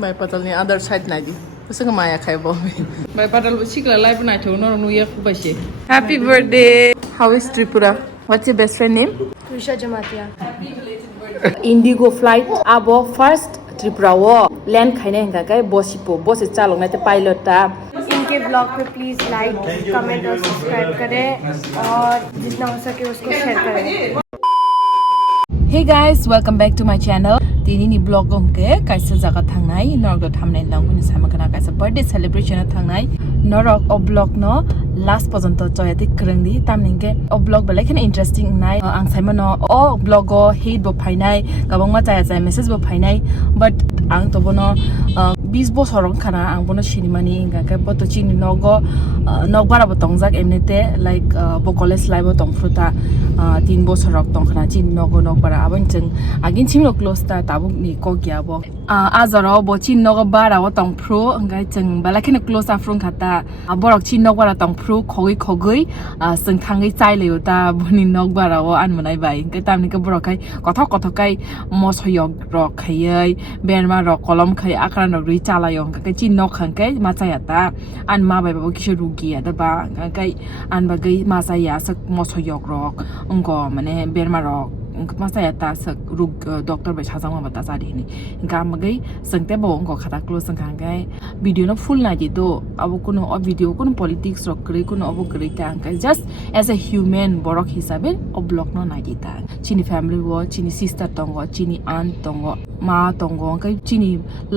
Bai Patal ni other side na di. Basta ka maya kay bo. Bai Patal sikla live na thau no nu yak ba she. Happy birthday. How is Tripura? What's your best friend name? Shingli Jamatia. Indigo flight abo first Tripura wo land खाने हंगा का bossy पो boss चालों में तो pilot था इनके blog पे please like comment और सब्सक्राइब करें और जितना हो सके उसको शेयर करें Hey guys, welcome back to my channel. Tini ni blog ko ke kaisa jaga thangnai norok do thamnai nang ni sama kana kaisa birthday celebration thangnai norok o blog no last porjonto joyati krangdi tamningke o blog belai khana interesting nai ang saimano o blog go hate bo phainai gabangma chaya chaya message bo phainai but ang to bono 20 বছর খানা আং বনো সিনেমানি গাকে বতো চিনি নগো নগবারা বো তংজাক এমনিতে like বো college life বো তংফ্রুতা 3 বছর তংখানা চিনি নগো নগবারা আবন जों আগিন চিমলো ক্লোজ তা তাবুক নি ক গিয়া বো আজারো বো চিনি নগো বারা বো তংফ্রু গাই जों বালাখিনে ক্লোজ আফ্রুং খাতা বরক চিনি নগবারা তংফ্রু খগই খগই जों থাঙ্গই চাইলেও তা বনি নগবারা ও আনমনাই বাই গাই তামনি কে বরকাই কথা কথাকাই মসয়ক রক খাইयै বেরমা রক কলম খাই Akran rock chalayong ka chin nok khang kai ma chaya ta an ma bai ba kisho rugi da ba kai an ba gai ma saya sak mo soyok rok ngo mane berma rok ma saya ta sak rug doctor bai chajang ma bata sari ni ga ma gai sangte bo ngo khata close sang khang kai video no full na ji do abo kono video kono politics rok kre kono abo kre ta kai just as a human borok hisabe o blog no na ji ta chini family wo chini sister tongo chini aunt tongo ma tongo kai chini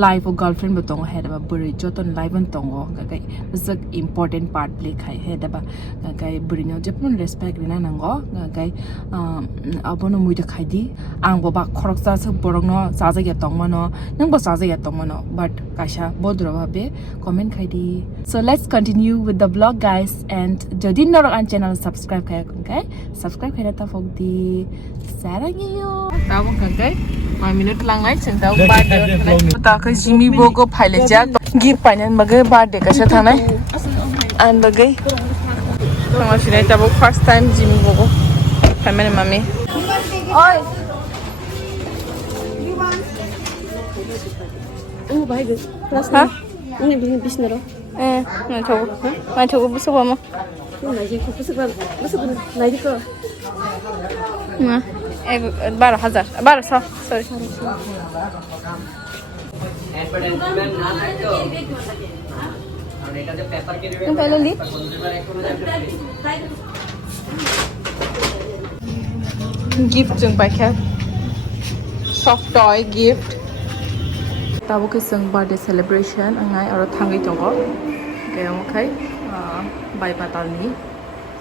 life o girlfriend bo tongo head ba buri joton life on tongo kai is important part play khai head ba kai buri no japon respect rina nango kai abono muida khai di ang bo ba khorok sa sa borok no sa ja tongma no nang bo sa ja tongma no but kasha bodro bhabe comment khai di so let's continue with the vlog guys and jodi norok an channel subscribe khai kai subscribe khai ta fok di sarangyo tabong kai 5 minute lang ngai cheng tau birthday ta ka jimi bogo phaile ja gift painan bagai birthday ka sa thanai an bagai tama shine tabo first time jimi bogo family mami oi oh bhai gu plus na ini bini bisnero na thogo buso ba mo na je ko buso na je ko na 12,000 1200 sorry पहले ली gift जों बाइखा सफ्ट टय gift ताबो के जों birthday celebration आंगाय और थांगै दंगो गेमखाय बाय पातालनि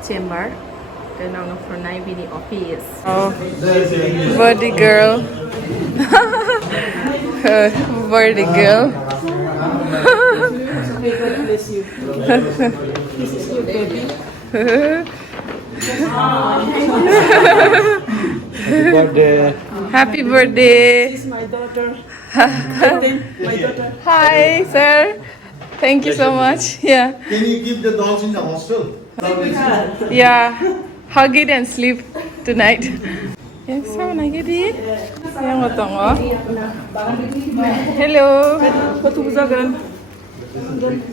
चेम्बार then I'm for Naibini office. Oh, birthday girl. Birthday girl. Bless you. This is your baby. Happy birthday. Happy birthday. This is my daughter. My daughter. Hi, sir. Thank you so much. Yeah. Can you keep the dolls in the hostel? Yeah. Hug it and sleep tonight. Yang sama lagi di. Yang ngotong oh. Hello. What was that?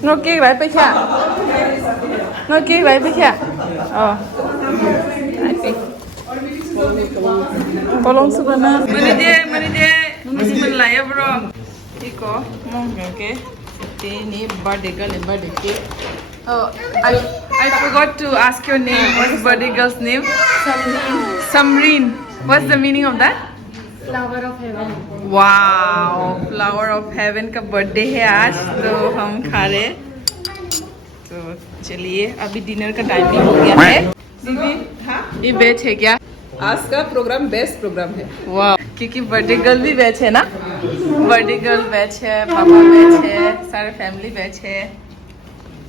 Ngoki bai pe kya? Ngoki bai pe kya? Oh. I see. Tolong sebenarnya. Mana dia? Masih melaya bro. Iko, mungkin ke? Ini birthday girl and birthday cake. Oh, I forgot to ask your name. What's birthday girl's name? Samreen. What's the meaning of that? Flower of heaven. Wow, flower of heaven का birthday है आज तो हम खा रहे तो चलिए अभी डिनर का टाइम भी हो गया है दीदी हाँ ये बैच है क्या आज का प्रोग्राम बेस्ट प्रोग्राम है वाह क्योंकि बर्थडे गर्ल भी बैच है ना बर्थडे गर्ल बैच है पापा बैच है सारे फैमिली बैच है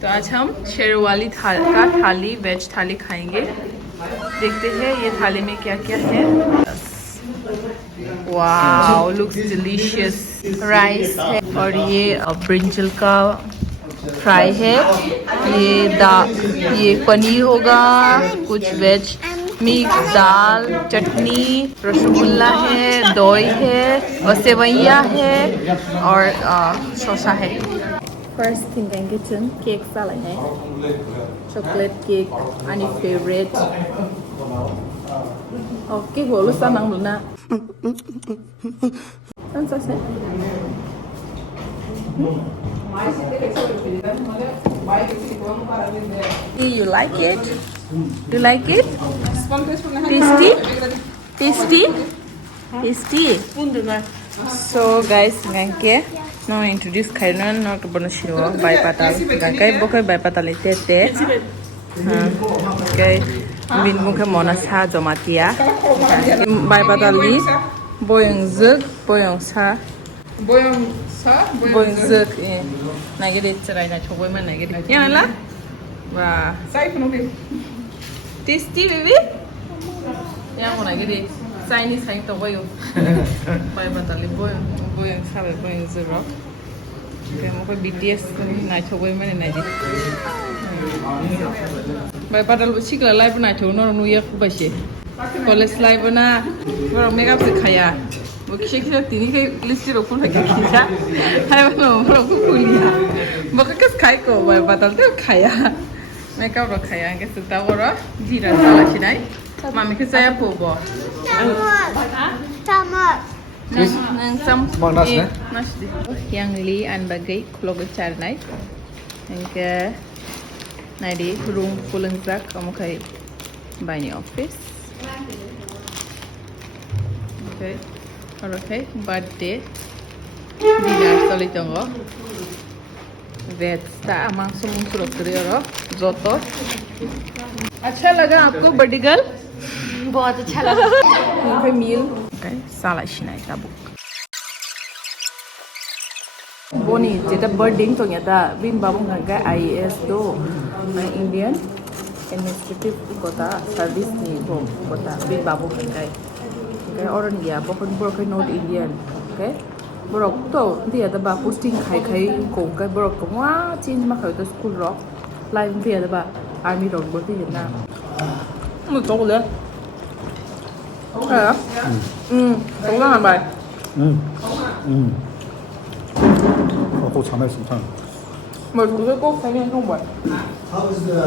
तो आज हम शेरवाली का थाली वेज थाली खाएंगे देखते हैं ये थाली में क्या क्या है वाओ लुक्स डिलीशियस राइस है और ये ब्रिंजल का फ्राई है ये पनीर होगा कुछ वेज मिक्स दाल, चटनी, रसगुल्ला है, दही है और सेवैया है और शसा है. First thing in kitchen, cake salad है. Chocolate cake, any favorite. Okay, boleh sama Luna. Kan saya. You like it? You like it? Tasty? Tasty? Tasty? So guys, ngangke no introduce kainan no to bonusiro Bai Patal. Ngangkai bokai Bai Patal tete. Okay. Min mukhe monasa Jamatia. Bai Patal li Bwsajwk. Bwsajwk. Nagiri cerai na choboy man nagiri. Yan la? Wah. Tasty baby? Yang mana gini? Chinese kain tu boyo. Bai Patal li Bwsajwk. Okay, mau BTS na choboy man nagiri. Bai Patal Bwsajwk live na chow no nuya kubashe. College live na. Baru makeup se kaya. Bukisha tini kai list rokun lagi kisah. Hai mana orang kuliah. Bukan kes kai ko Bai Patal tu kaya. Makeup ro kaya ke suta ora jira salah sinai. Mami ke saya pobo. Tamat. Nang sam. Manas ne? Mas di. Yang li an bagai vlog charnai. Engke nadi room pulang zak kamu kai bani office. Okay. Okay, birthday dinner toli tongo. वेट्स आमांग सुमुंग सुरत करियो रो जोतो. अच्छा लगा आपको बड़ी गर्ल? बहुत अच्छा लगा. फिर मील okay साला Shinai tabuk. Boni jeta birding to nyata bin babung ngangka IAS do na Indian administrative kota service ni bom kota bin babung ngangka. Okay orang dia pokon broken North Indian. Okay. Borok to dia ada ba posting khai kong kai borok ko wa change ma khai to school rock live dia ada ba army rock bo ti na mu to le ha to na ba 고 참외 sultan. mo tu ko khai ni không ba How is the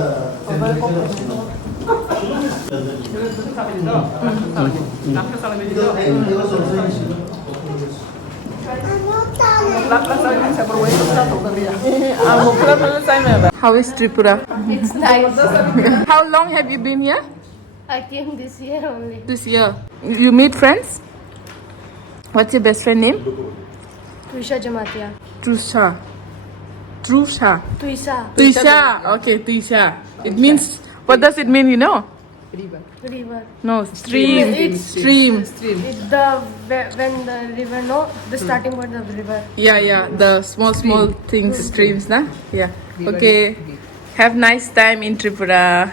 How is Tripura? It's nice. How long have you been here? I came this year only. This year. You meet friends? What's your best friend name? Shingli Jamatia. Tiprasa. Tuisa. Okay, Tuisa. It means, what does it mean, you know? River. No, stream. It's- Stream. It's when the river the starting point of the river. Yeah. The small things, streams, na? Yeah. Okay. Have nice time in Tripura.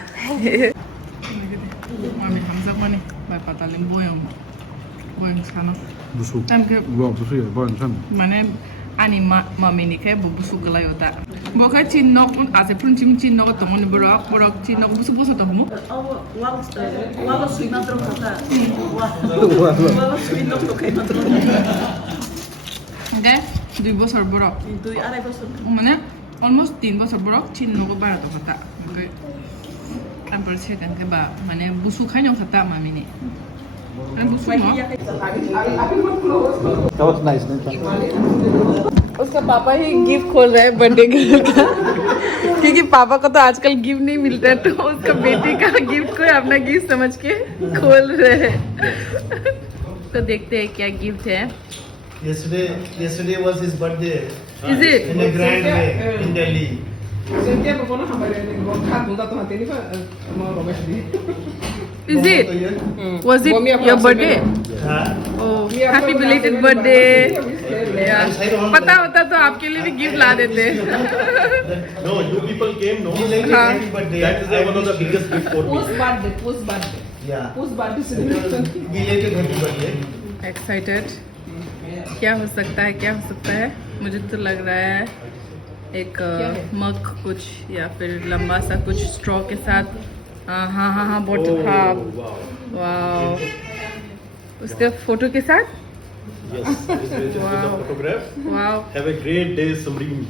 무수. Tamke 뭐 무수야. 뭐 참. mane ani mami ni kai busu gala yota. Boka chin nok ase pun chin nok to mon borok chin nok busu to mu. Okay, 2 বছর borok. 2-2.5 বছর. মানে almost 3 বছর borok chin nok bara to kata. Okay. Tampar second ke ba mane busu khainong kata mami ni. That was nice. उसका पापा ही gift खोल रहे हैं birthday girl का क्योंकि पापा को तो आजकल गिफ्ट नहीं मिलता है तो उसका बेटी का गिफ्ट को अपना गिफ्ट समझ के खोल रहे हैं तो देखते हैं क्या गिफ्ट है. Yesterday was his birthday. Is it? In a grand way in Delhi. Is it? Was it your birthday? Oh, happy belated birthday. Yeah. पता होता तो आपके लिए भी गिफ्ट ला देते. No, you people came. No, happy birthday. That is one of the biggest gift for me. Post birthday. Yeah. celebration. Belated happy birthday. Excited. क्या हो सकता है? मुझे तो लग रहा है एक मग कुछ या फिर लंबा सा कुछ स्ट्रॉ के साथ हाँ बहुत हाँ वाओ उसके फोटो के साथ Yes, this is the photograph. Wow Have a great day, Samreen.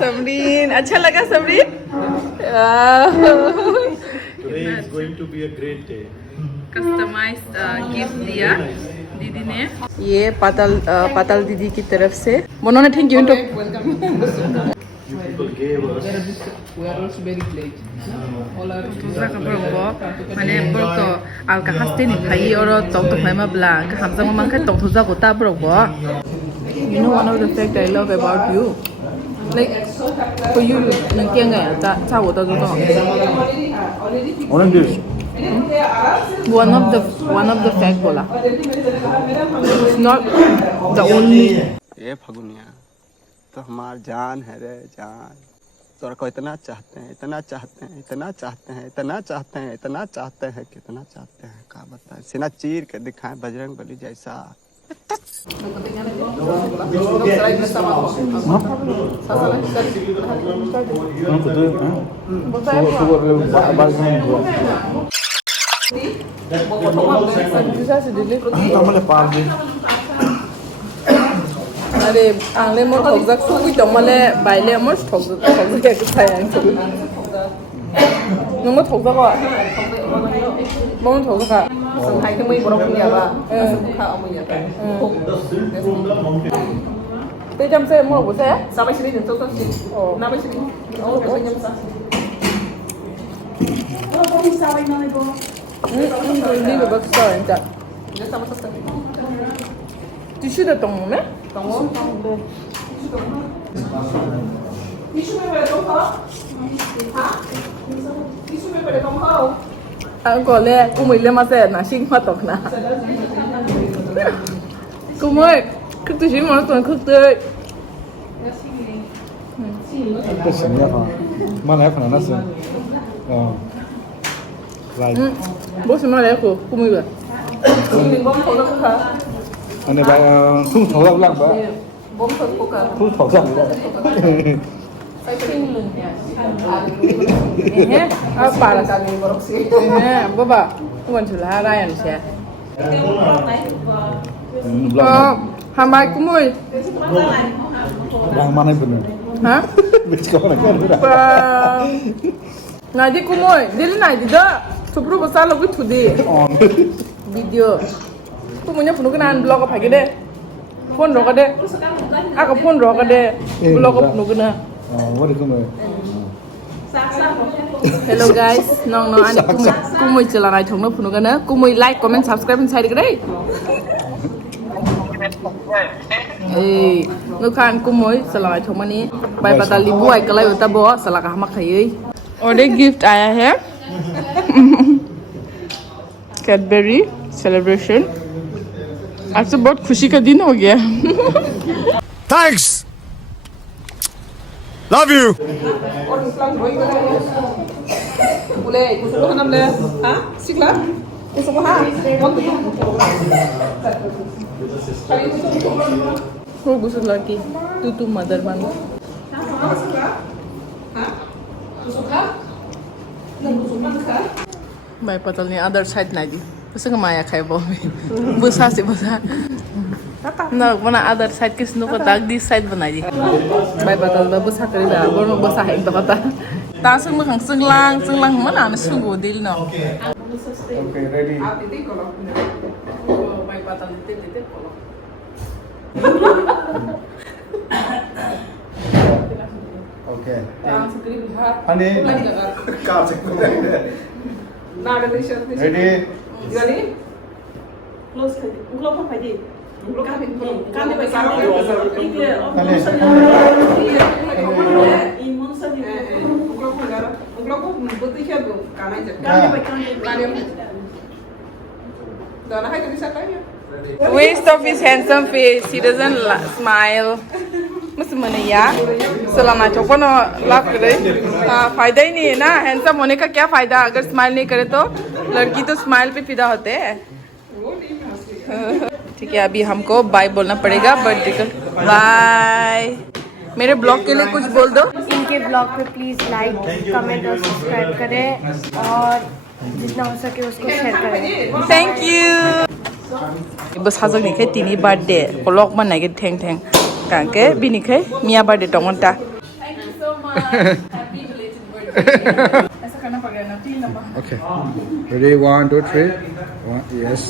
Samreen अच्छा लगा Samreen Today is going to be a great day. Customize gift दिया दीदी ने ये पाताल दीदी की तरफ से उन्होंने thank you You people gave us. माने बरको आलका हास्ते नि भाई और तोक तो फाइमा ब्ला का हमजा मंखा तोक थुजा गोता बरको You know one of the fact I love about you like for you nang kiang ga ta cha wo ta zo to Oranges. one of the fact bola it's not the only ये फगुनिया तो हमार जान है रे जान तोरा को इतना चाहते हैं इतना चाहते हैं इतना चाहते हैं इतना चाहते हैं इतना चाहते हैं कितना चाहते हैं का बताएं सीना चीर के दिखाएं बजरंग बली जैसा अरे आंले मोर थोकजाक सुकुइ तमले बाइले मोर थोकजाक के सायां सुकुइ नोंबो थोकजाक मोर थोकजाक संहाय के मै बरफ नियाबा सुखा अमैया ते जमसे मोर बोसे साबाय सिनि जों तो ओ नाबाय सिनि ओ बेसे जमसा ओ बनि साबाय नाय बो नि बक स्टोर जा ने सामा सस्ता 티슈 다 동네? Ang kole kumile mase na sing patok na. Kumoy, 그때 지금 왔던 그때. 또 신기하. 말해 그나 났어. 라이브. 무슨 말이야 그 꾸미가. 안에 봐. 퉁头上봐. 몸 털고 가. 퉁头上봐. Apa lah kami korupsi? Bapa, bukan sulah rayan sih. Hamai kumui. Yang mana benar? Hah? Bicara kan benar. Nadi kumui, dili nadi dah. Tripura besar lagi tu di. Video. Tu punya penuh kenan blog apa gitu deh. Phone roka deh. Aku phone roka deh. Blog apa penuh kena. What is it? Hello guys, nong ani kumui celanai thongno phuno kana kumui like comment subscribe and share gre nu khan kumui celanai thongmani bai patal li buai kalai uta bo salaka hama khayei और एक gift आया है Cadbury celebration आज तो बहुत खुशी का दिन हो गया Thanks. Love you. Boleh, kusuk ko hanam le. Ha? Sikla? Kusuk ko ha? Ho kusuk lagi. Tu mother man. Bai Patal ni other side lagi. Pasal kemaya kaya bomi. Busa sih busa. ना बना other side किसनु को ताक this side बनाई bye पाताल दा बसा करी दा बोनो बसा है तो पता तासंग मखं संगलांग मन आने सुगो दिल न Okay, ready. बाय पाताल ते कोलो Okay. तासंग करी बिहार Honey. Kau cakap. ना ada t-shirt Ready. Ready Close कर दे उनको कौन फायदे Honey. Waste of his handsome face. He doesn't smile. मस्त मने यार सलाना चौको ना लाभ करे फायदा ही नहीं है ना हैंडसम होने का क्या फायदा अगर स्माइल नहीं करे तो लड़की तो स्माइल पे फिदा होते हैं ठीक है अभी हमको बाय बोलना पड़ेगा बर्थडे का बाय मेरे ब्लॉग के लिए कुछ बोल दो के ब्लॉग पे प्लीज़ लाइक कमेंट और सब्सक्राइब करें और जितना हो सके उसको शेयर करें. Thank you. Bwsajwk tini birthday kolok manai ke theng theng kangke bini ke mia birthday tongonta. Thank you so much. Happy belated birthday. Esa kana pagana tin nama. Okay. Ready? 1, 2, 3. Yes.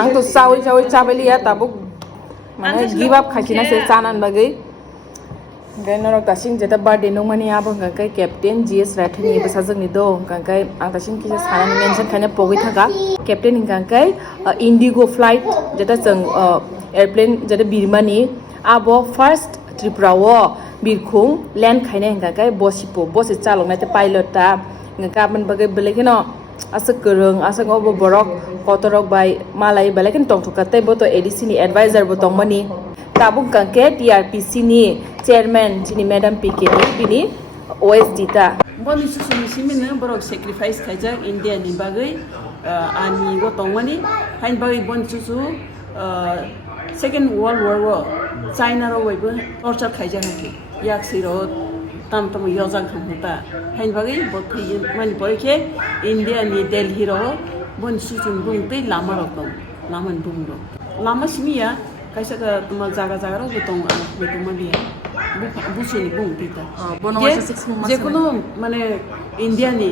Ang to sawi chabeli ya tabuk mana give up khachina se chanan bagai. Then norok tasing jeta birthday nong mani abang kangkai Captain GS Rathee ni Bwsajwk ni do kangkai ang tasing kisa sanan mention khanya pogi thaka Captain ni kangkai Indigo flight jeta jeng airplane jeta birmani abo first Tripura wo birkhung land khaina kangkai bosipo bosi chalong na te pilot ta ngka man bagai belekino asa kereng asa ngobo borok kotorok bai malai belekin tong thukatai bo to ADC ni advisor bo tong mani tabung kangke TRPC ni chairman chini madam PK ni bini OSD ta boni susumi simina borok sacrifice khaijak India ni bagai ani go tongmani hain bagai boni susu second world war wo China ro waibo torture khaijak yak siro tam tam yojang khamta hain bagai bothi mani borike India ni Delhi ro boni susum bungte lama ro tong laman bungro lama simia kaisa ka tuma jaga ro butong mania busuni bung pita je kono mane India ni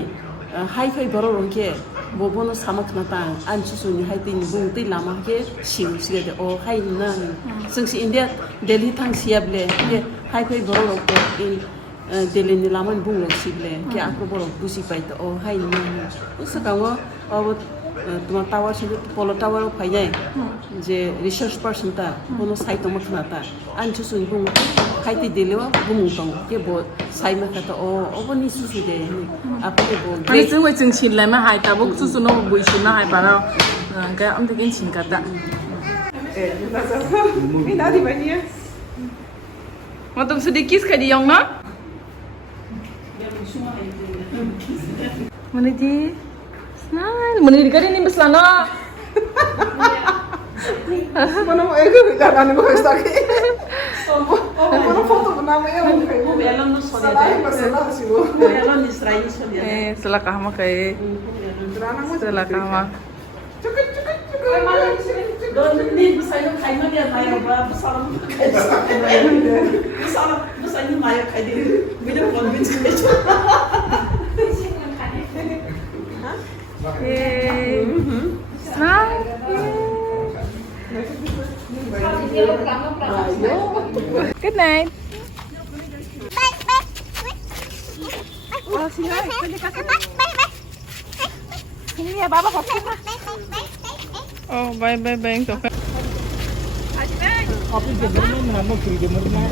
hai fai boro rongke bobono samakna ta an susuni hai tin bung te lama ke siu sige de o hai na singsi India Delhi thang siable ke hai fai boro rongke in Delhi ni laman bung rong sible ke akro boro busi pai to o hai na usakawo abo তোমার tower সঙ্গে পলো টাওয়ারও পাই যায় যে research পার্সনটা কোনো site makhana তা আনছু সুই বুং খাইতে দিলেও বুং দং কে ব সাই মাখাতা ও অবনি সুসু দে আপনি ব Ani sing wei jing chin lai ma hai ta buk su su no bui chin na hai pa ra. Ka am te kin chin ka ta. matum sudi kiss khadi yong na mani di smile mani di kari ni beslana Mana mo ego jangan mo sta ke. Mana foto bana mo ya mo kai. Belon no sodia belon ni Israel sodia setelah kahma kai setelah kahma don ni busai no khai ma dia maya ba busala busai ni maya khai di video convince ke good night ini ya baba kopi oh bye bye bye to Kopi jemur na mo kiri jemur na.